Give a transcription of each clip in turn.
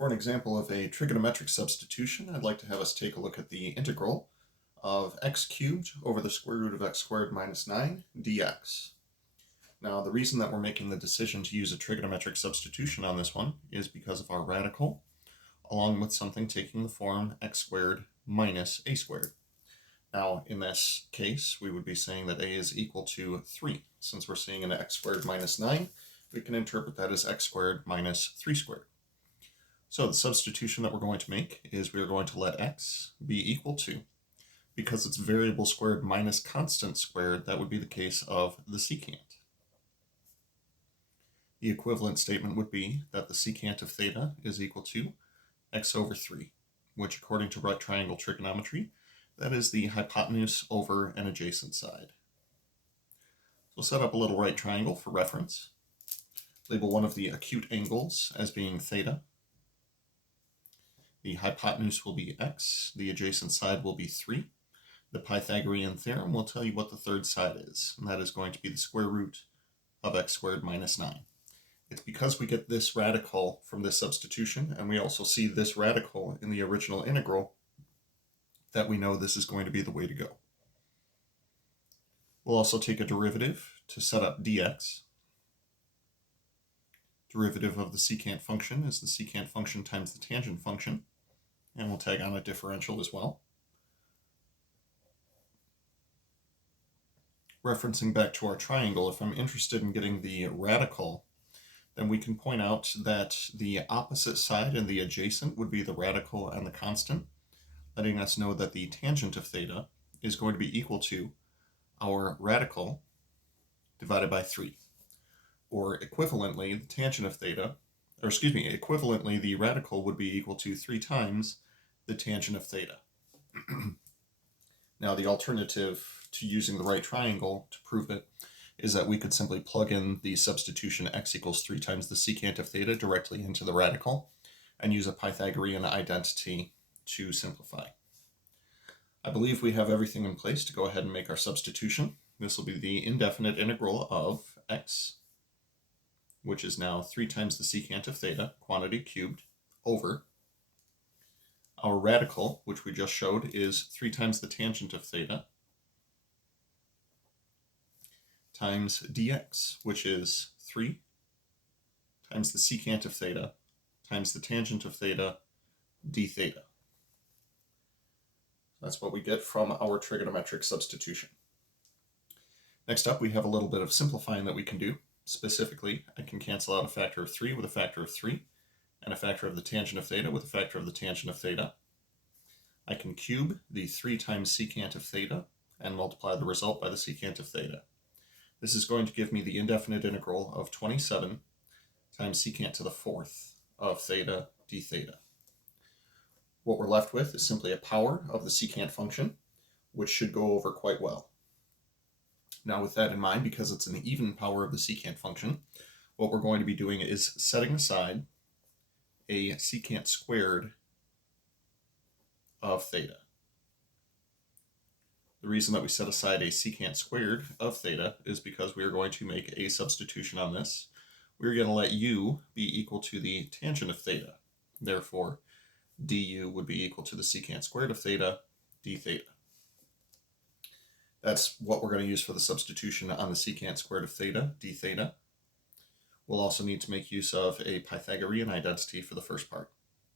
For an example of a trigonometric substitution, I'd like to have us take a look at the integral of x cubed over the square root of x squared minus 9 dx. Now, the reason that we're making the decision to use a trigonometric substitution on this one is because of our radical, along with something taking the form x squared minus a squared. Now, in this case, we would be saying that a is equal to 3. Since we're seeing an x squared minus 9, we can interpret that as x squared minus 3 squared. So the substitution that we're going to make is we are going to let x be equal to, because it's variable squared minus constant squared, that would be the case of the secant. The equivalent statement would be that the secant of theta is equal to x over 3, which according to right triangle trigonometry, that is the hypotenuse over an adjacent side. We'll set up a little right triangle for reference. Label one of the acute angles as being theta. The hypotenuse will be x, the adjacent side will be 3. The Pythagorean theorem will tell you what the third side is, and that is going to be the square root of x squared minus 9. It's because we get this radical from this substitution, and we also see this radical in the original integral, that we know this is going to be the way to go. We'll also take a derivative to set up dx. Derivative of the secant function is the secant function times the tangent function, and we'll tag on a differential as well. Referencing back to our triangle, if I'm interested in getting the radical, then we can point out that the opposite side and the adjacent would be the radical and the constant, letting us know that the tangent of theta is going to be equal to our radical divided by 3. Or equivalently, the tangent of theta, equivalently, the radical would be equal to 3 times the tangent of theta. Now, the alternative to using the right triangle to prove it is that we could simply plug in the substitution x equals 3 times the secant of theta directly into the radical and use a Pythagorean identity to simplify. I believe we have everything in place to go ahead and make our substitution. This will be the indefinite integral of x, which is now 3 times the secant of theta, quantity cubed, over our radical, which we just showed, is 3 times the tangent of theta, times dx, which is 3 times the secant of theta, times the tangent of theta, d theta. That's what we get from our trigonometric substitution. Next up, we have a little bit of simplifying that we can do. Specifically, I can cancel out a factor of 3 with a factor of 3, and a factor of the tangent of theta with a factor of the tangent of theta. I can cube the 3 times secant of theta and multiply the result by the secant of theta. This is going to give me the indefinite integral of 27 times secant to the 4th of theta d theta. What we're left with is simply a power of the secant function, which should go over quite well. Now, with that in mind, because it's an even power of the secant function, what we're going to be doing is setting aside a secant squared of theta. The reason that we set aside a secant squared of theta is because we are going to make a substitution on this. We're going to let u be equal to the tangent of theta. Therefore, du would be equal to the secant squared of theta, d theta. That's what we're going to use for the substitution on the secant squared of theta, d theta. We'll also need to make use of a Pythagorean identity for the first part.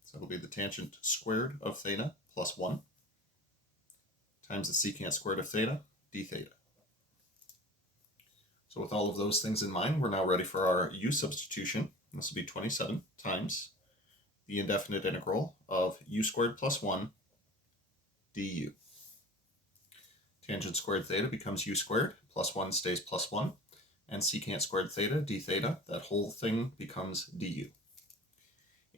So it'll be the tangent squared of theta plus 1 times the secant squared of theta, d theta. So with all of those things in mind, we're now ready for our u substitution. This will be 27 times the indefinite integral of u squared plus 1 du. Tangent squared theta becomes u squared, plus 1 stays plus 1, and secant squared theta, d theta, that whole thing becomes du.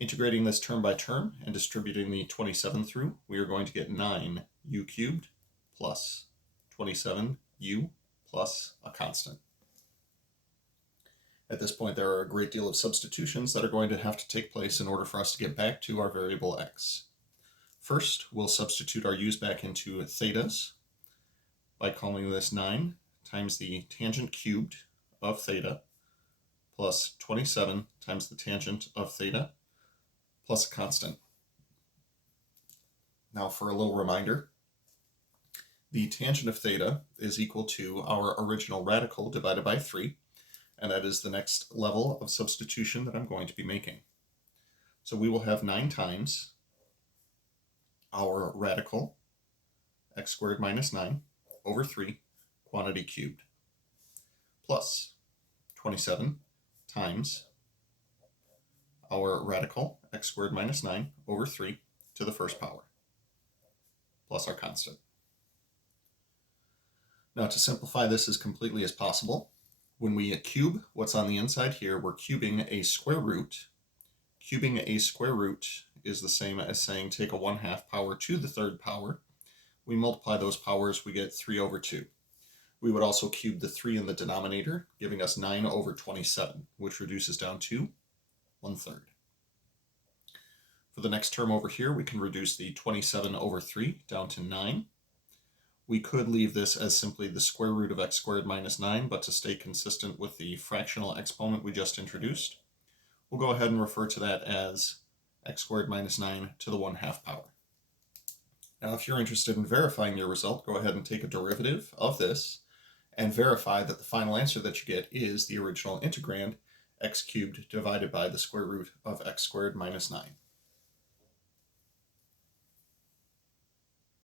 Integrating this term by term and distributing the 27 through, we are going to get 9u cubed plus 27u plus a constant. At this point, there are a great deal of substitutions that are going to have to take place in order for us to get back to our variable x. First, we'll substitute our u's back into thetas by calling this 9 times the tangent cubed of theta plus 27 times the tangent of theta plus a constant. Now for a little reminder, the tangent of theta is equal to our original radical divided by 3, and that is the next level of substitution that I'm going to be making. So we will have 9 times our radical, x squared minus 9, over 3, quantity cubed, plus 27 times our radical, x squared minus 9, over 3 to the first power, plus our constant. Now to simplify this as completely as possible, when we cube what's on the inside here, we're cubing a square root. Cubing a square root is the same as saying take a 1/2 power to the third power. We multiply those powers, we get 3 over 2. We would also cube the 3 in the denominator, giving us 9 over 27, which reduces down to 1/3. For the next term over here, we can reduce the 27 over 3 down to 9. We could leave this as simply the square root of x squared minus 9, but to stay consistent with the fractional exponent we just introduced, we'll go ahead and refer to that as x squared minus 9 to the 1/2 power. Now, if you're interested in verifying your result, go ahead and take a derivative of this and verify that the final answer that you get is the original integrand, x cubed divided by the square root of x squared minus 9.